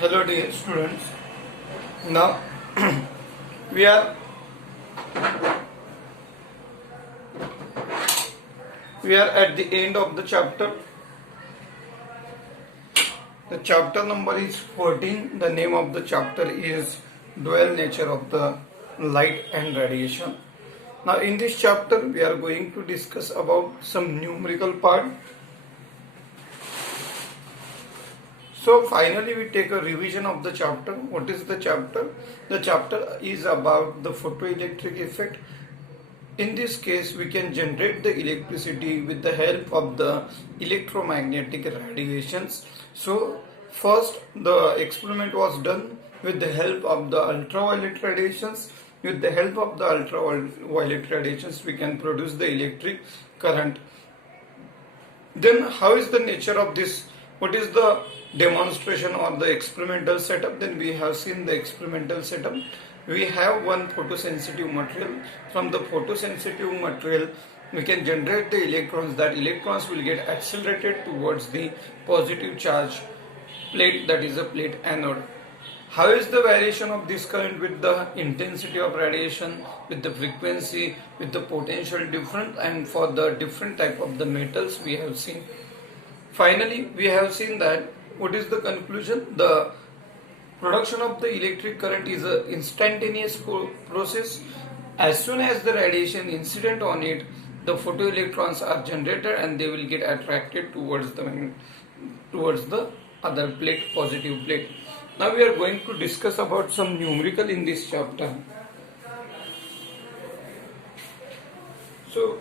Hello dear students. Now we are at the end of the chapter. The chapter number is 14. The name of the chapter is Dual Nature of the Light and Radiation. Now in this chapter we are going to discuss about some numerical part. So finally we take a revision of the chapter. What is the chapter? The chapter is about the photoelectric effect. In this case we can generate the electricity with the help of the electromagnetic radiations. So first the experiment was done with the help of the ultraviolet radiations. With the help of the ultraviolet radiations we can produce the electric current. Then how is the nature of this? What is the demonstration or the experimental setup? Then we have seen the experimental setup. We have one photosensitive material. From the photosensitive material we can generate the electrons. That electrons will get accelerated towards the positive charge plate, that is a plate anode. How is the variation of this current with the intensity of radiation, with the frequency, with the potential difference, and for the different type of the metals we have seen. Finally we have seen that what is the conclusion? The production of the electric current is an instantaneous process. As soon as the radiation incident on it, the photoelectrons are generated and they will get attracted towards the other plate, positive plate. Now we are going to discuss about some numerical in this chapter. So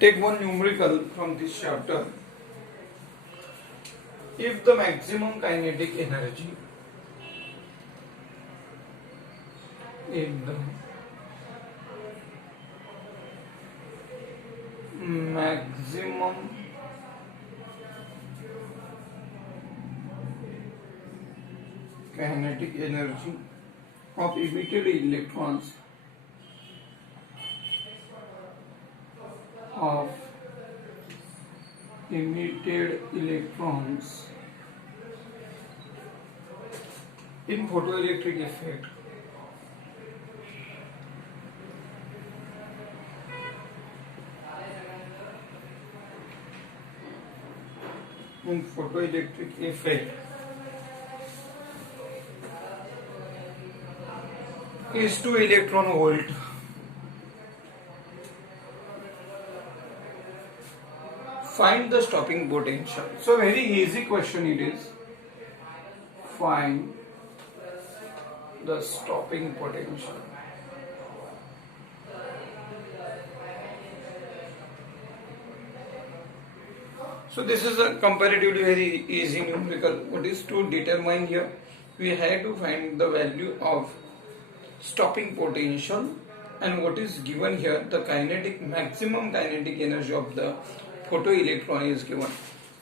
take one numerical from this chapter. If the maximum kinetic energy of emitted electrons in photoelectric effect is 2 electron volt. Find the stopping potential. So very easy question it is. Find the stopping potential. So this is a comparatively very easy numerical. What is to determine here? We have to find the value of stopping potential, and what is given here, the maximum kinetic energy of the photoelectron is given.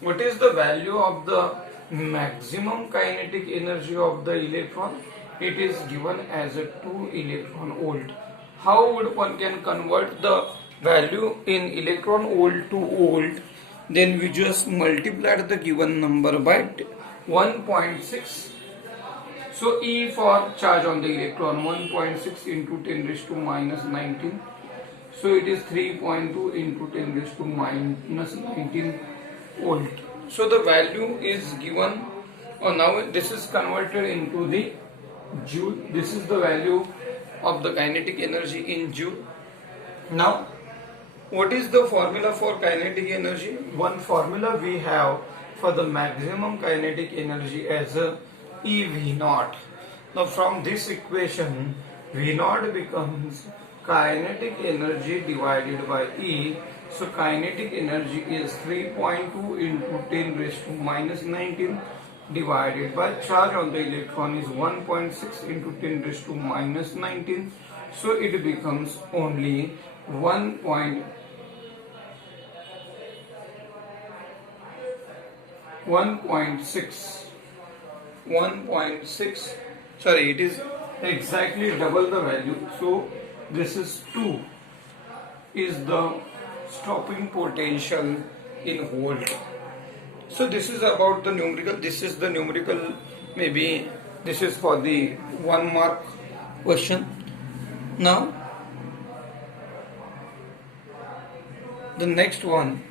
What is the value of the maximum kinetic energy of the electron? It is given as a 2 electron volt. How would one can convert the value in electron volt to volt? Then we just multiply the given number by 1.6. So E for charge on the electron, 1.6 into 10 raised to minus 19. So it is 3.2 into 10 raised to minus 19 volt. So the value is given, now this is converted into the joule. This is the value of the kinetic energy in joule. Now what is the formula for kinetic energy? One formula we have for the maximum kinetic energy as a EV0. Now from this equation V0 becomes kinetic energy divided by E. So kinetic energy is 3.2 into 10 raised to minus 19 divided by charge on the electron is 1.6 into 10 raised to minus 19. So it becomes only 1.6. Sorry, it is exactly double the value. So this is 2 is the stopping potential in volt. So this is about the numerical. This is the numerical maybe This is for the 1 mark question. Now the next one,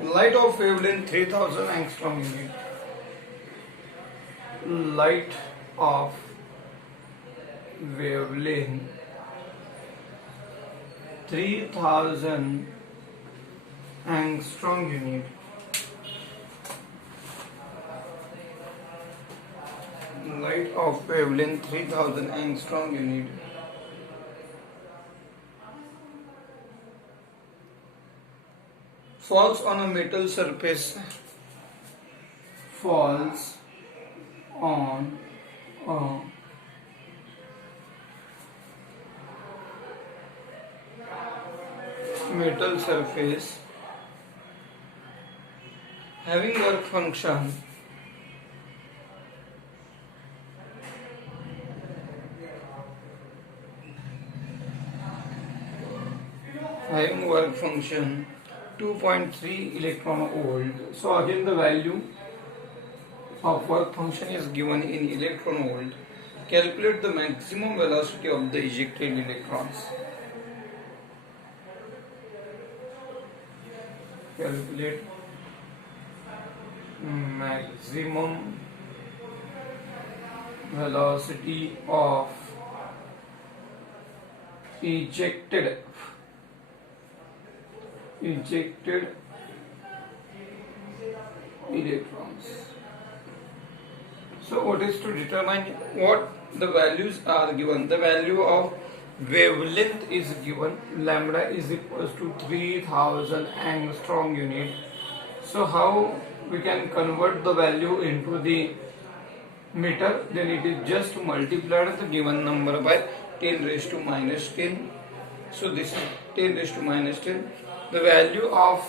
light of wavelength 3000 angstrom unit. Light of wavelength 3000 angstrom unit. Light of wavelength 3000 angstrom unit falls on a metal surface. Falls on a metal surface having work function having work function 2.3 electron volt. So again the value of work function is given in electron volt. Calculate the maximum velocity of the ejected electrons. Calculate maximum velocity of ejected electrons. So what is to determine what the values are given? The value of wavelength is given. Lambda is equals to 3000 angstrom unit. So how we can convert the value into the meter? Then it is just multiplied the given number by 10 raised to minus 10. So this is 10 raised to minus 10. The value of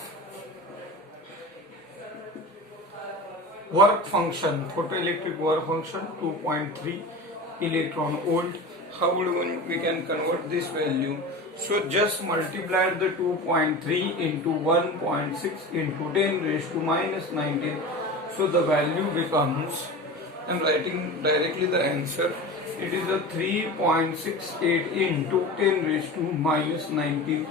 work function, photoelectric work function 2.3 electron volt. How would we can convert this value? So just multiply the 2.3 into 1.6 into 10 raised to minus 19. So the value becomes, I am writing directly the answer, it is a 3.68 into 10 raised to minus 19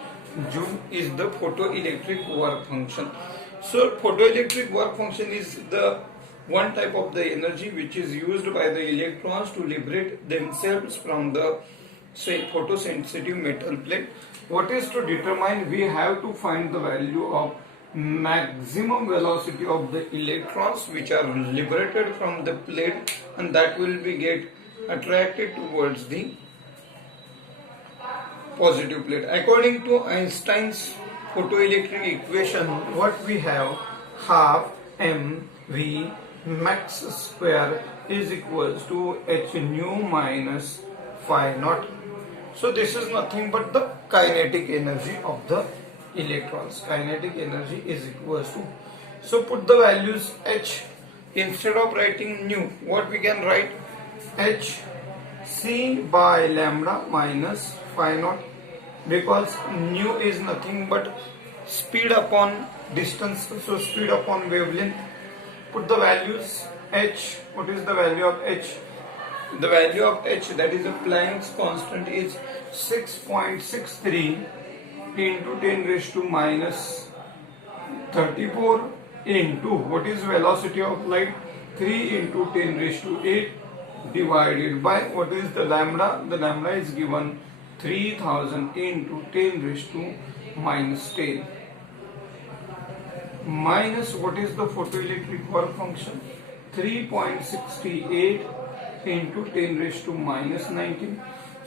joule is the photoelectric work function. So photoelectric work function is the one type of the energy which is used by the electrons to liberate themselves from the photosensitive metal plate. What is to determine? We have to find the value of maximum velocity of the electrons which are liberated from the plate, and that will be get attracted towards the positive plate. According to Einstein's photoelectric equation, what we have, half mv max square is equals to h nu minus phi naught. So this is nothing but the kinetic energy of the electrons. Kinetic energy is equals to, so put the values h. Instead of writing nu, what we can write? H c by lambda minus phi naught, because nu is nothing but speed upon distance, so speed upon wavelength. Put the values h. What is the value of h? The value of h, that is a Planck's constant, is 6.63 into 10 raised to minus 34 into, what is velocity of light? 3 into 10 raised to 8 divided by, what is the lambda? The lambda is given 3000 into 10 raised to minus 10 minus, what is the photoelectric work function? 3.68 into 10 raised to minus 19.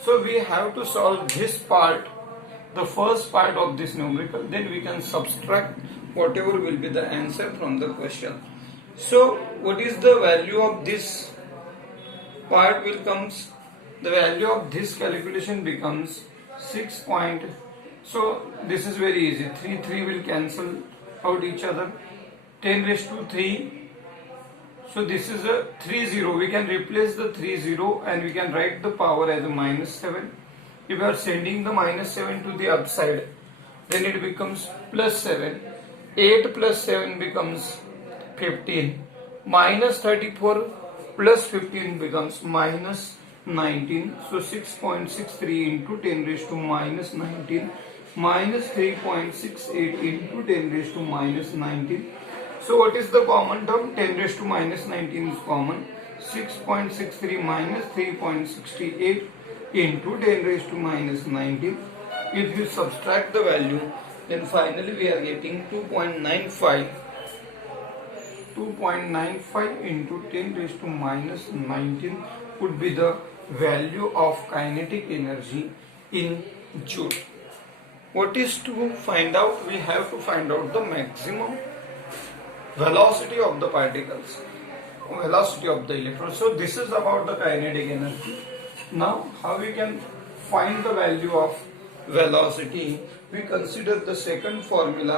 So we have to solve this part, the first part of this numerical, then we can subtract whatever will be the answer from the question. So what is the value of this part will comes, the value of this calculation becomes 6. So this is very easy, 3 will cancel out each other, 10 raised to 3, So this is a 30. We can replace the 30 and we can write the power as a -7. If we are sending the -7 to the upside, then it becomes +7. 8 plus 7 becomes 15. -34 plus 15 becomes -19. So 6.63 into 10 raised to -19 minus 3.68 into 10 raised to -19. So what is the common term? 10 raised to -19 is common. 6.63 minus 3.68 into 10 raised to -19. If you subtract the value, then finally we are getting 2.95. 2.95 into 10 raised to -19 would be the value of kinetic energy in joule. What is to find out? We have to find out the maximum velocity of the particles, velocity of the electrons. So this is about the kinetic energy. Now how we can find the value of velocity? We consider the second formula.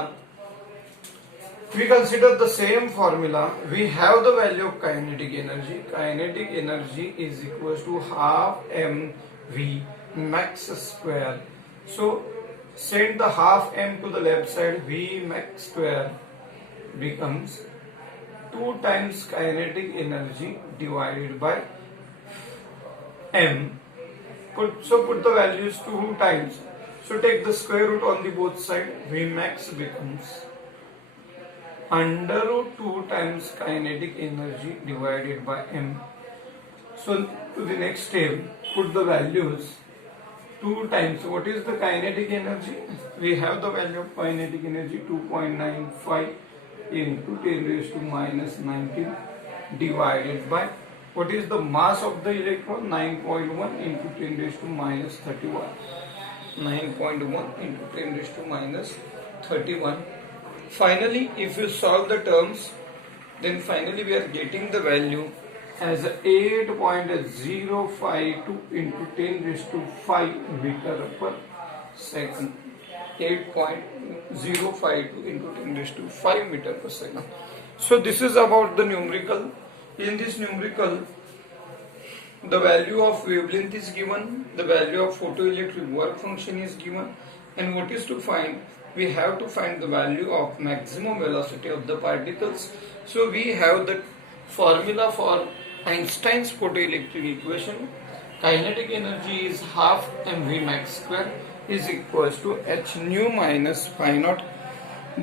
We consider the same formula. We have the value of kinetic energy. Kinetic energy is equal to half mv max square. So send the half m to the left side. V max square becomes 2 times kinetic energy divided by m. Put the values 2 times. So take the square root on the both side. V max becomes under root 2 times kinetic energy divided by m. So to the next step, put the values 2 times. What is the kinetic energy? We have the value of kinetic energy 2.95 into 10 raised to -19 divided by what is the mass of the electron? 9.1 into 10 raised to -31. 9.1 into 10 raised to -31. Finally, if you solve the terms, then finally we are getting the value as 8.052 into 10 raised to 5 meter per second. 8.052 into 10 raised to 5 meter per second. So this is about the numerical. In this numerical, the value of wavelength is given, the value of photoelectric work function is given, and what is to find? We have to find the value of maximum velocity of the particles. So we have the formula for Einstein's photoelectric equation. Kinetic energy is half mv max square is equals to h nu minus phi naught.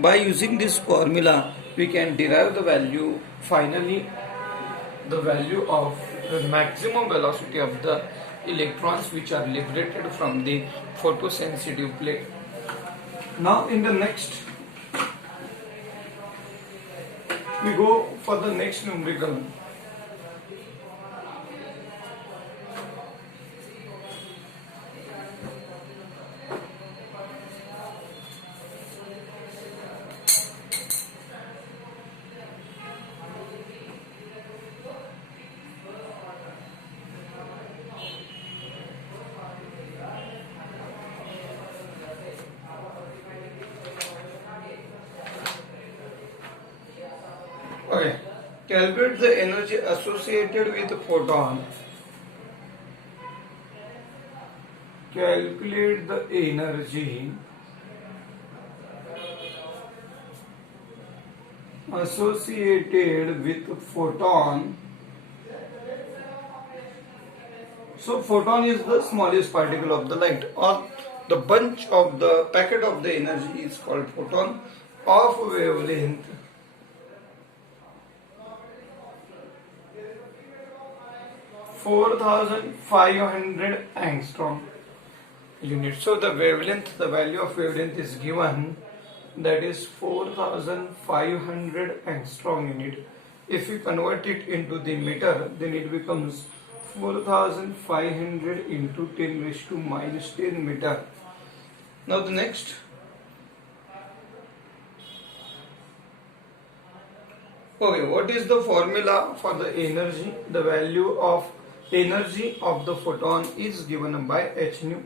By using this formula, we can derive the value, finally the value of the maximum velocity of the electrons which are liberated from the photosensitive plate. Now in the next, we go for the next numerical. Okay, calculate the energy associated with the photon. Calculate the energy associated with photon. So photon is the smallest particle of the light, or the bunch of the packet of the energy is called photon of wavelength 4500 angstrom unit. So the wavelength, the value of wavelength is given, that is 4500 angstrom unit. If we convert it into the meter, then it becomes 4500 into 10 raised to -10 meter. Now the next, okay, what is the formula for the energy? The value of energy of the photon is given by h nu.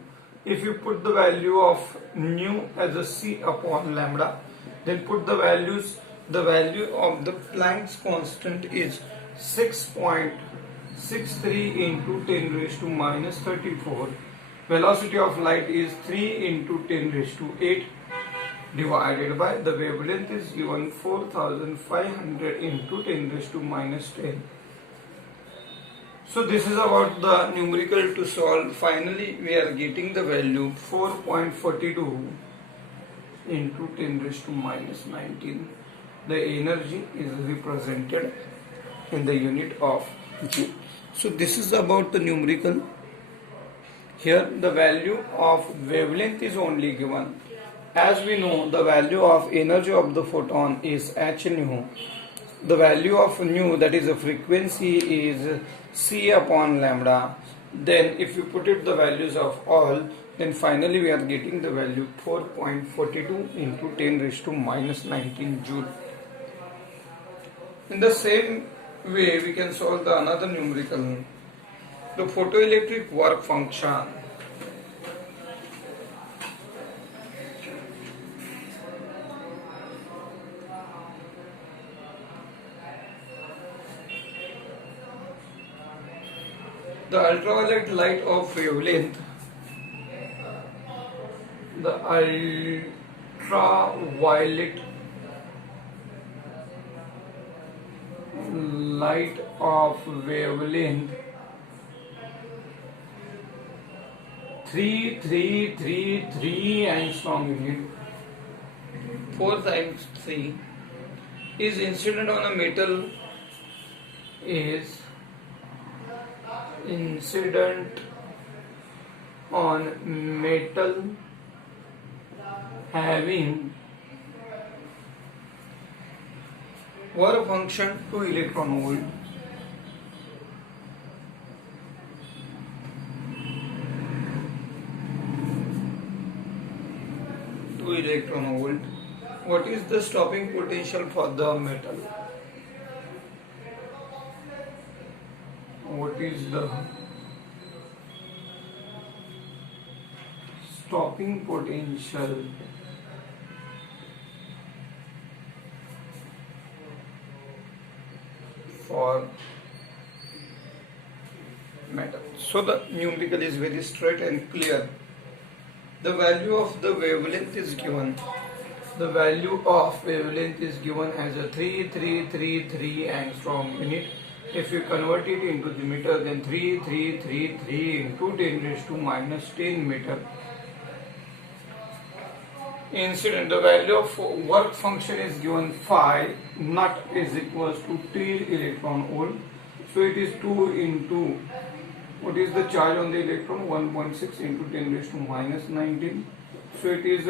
If you put the value of nu as a c upon lambda, then put the values, the value of the Planck's constant is 6.63 into 10 raised to minus 34. Velocity of light is 3 into 10 raised to 8 divided by the wavelength is given 4500 into 10 raised to minus 10. So this is about the numerical to solve. Finally, we are getting the value 4.42 into 10 raised to minus 19. The energy is represented in the unit of Joule. So this is about the numerical. Here the value of wavelength is only given. As we know, the value of energy of the photon is h nu. The value of nu, that is the frequency, is c upon lambda. Then if you put it the values of all, then finally we are getting the value 4.42 into 10 raised to minus 19 joule. In the same way, we can solve the another numerical, the photoelectric work function. The ultraviolet light of wavelength, the ultraviolet light of wavelength 3333 angstrom unit, 4 times 3, is incident on a metal, is incident on metal having work function 2 electron volt. What is the stopping potential for the metal? What is the stopping potential for metal? So the numerical is very straight and clear. The value of the wavelength is given. The value of wavelength is given as a 3333 angstrom unit. If you convert it into the meter, then 3333 into 10 raised to minus 10 meter. Incident, the value of work function is given phi naught is equals to 10 electron volt. So it is 2 into, what is the charge on the electron? 1.6 into 10 raised to minus 19. So it is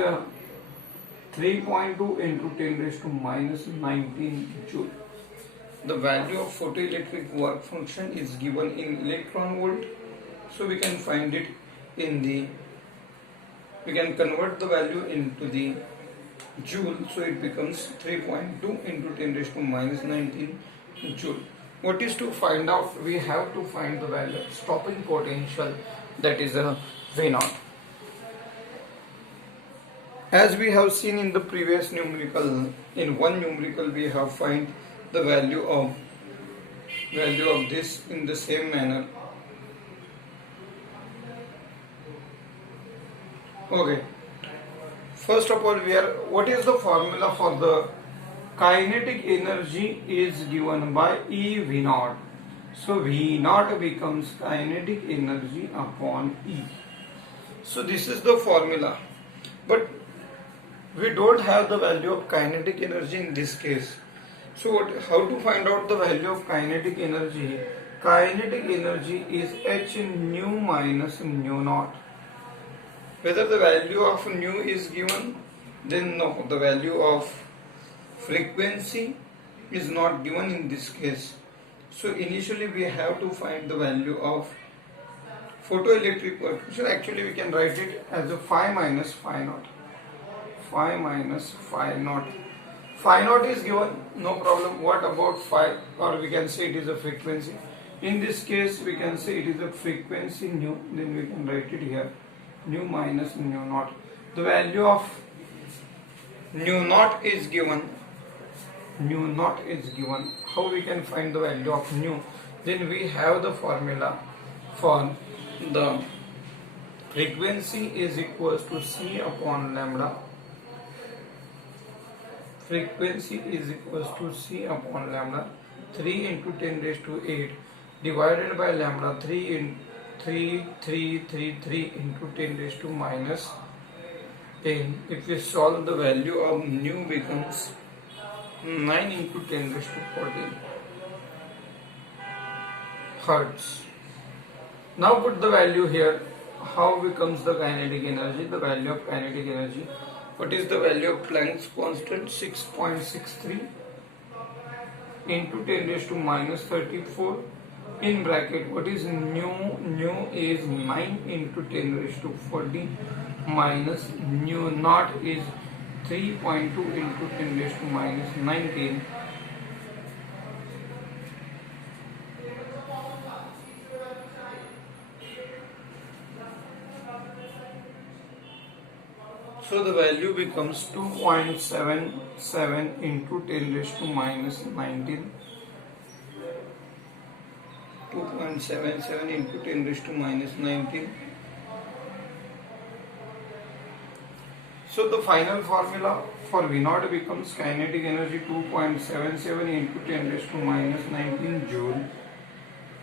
3.2 into 10 raised to minus 19 joule. The value of photoelectric work function is given in electron volt. So we can find it in the, we can convert the value into the joule. So it becomes 3.2 into 10 raised to minus 19 joule. What is to find out? We have to find the value of stopping potential, that is a V0. As we have seen in the previous numerical, in one numerical we have find the value of this in the same manner. Okay. First of all, what is the formula for the kinetic energy is given by E V0. So V0 becomes kinetic energy upon E. So this is the formula. But we don't have the value of kinetic energy in this case. So how to find out the value of kinetic energy? Kinetic energy is h nu minus nu naught. Whether the value of nu is given, then no, the value of frequency is not given in this case. So initially we have to find the value of photoelectric work. So actually we can write it as a phi minus phi naught. Phi minus phi naught. Phi naught is given, no problem. What about phi? Or we can say it is a frequency. In this case we can say it is a frequency nu. Then we can write it here. Nu minus nu naught. The value of nu naught is given. Nu naught is given how we can find the value of nu? Then we have the formula for the frequency is equals to C upon lambda. Frequency is equals to C upon lambda 3 into 10 raised to 8 divided by lambda 3 in 3 into 10 raised to minus 10. If we solve, the value of nu becomes 9 into 10 raised to 14 hertz. Now put the value here. How becomes the kinetic energy? The value of kinetic energy. What is the value of Planck's constant? 6.63 into 10 raised to minus 34 in bracket. What is nu? Nu is 9 into 10 raised to 14 minus nu naught is 3.2 into 10 raised to minus 19. So the value becomes 2.77 into 10 raised to minus 19. 2.77 into 10 raised to minus 19. So the final formula for V0 becomes kinetic energy 2.77 into 10 raised to minus 19 joule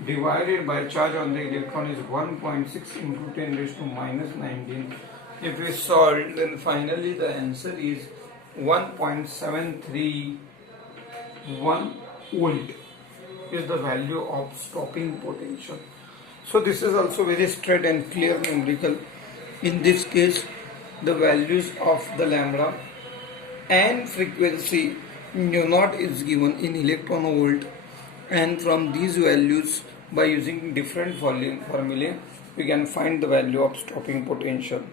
divided by charge on the electron is 1.6 into 10 raised to minus 19. If we solve, then finally the answer is 1.731 volt is the value of stopping potential. So this is also very straight and clear numerical. In this case, the values of the lambda and frequency nu naught is given in electron volt, and from these values, by using different formulae, we can find the value of stopping potential.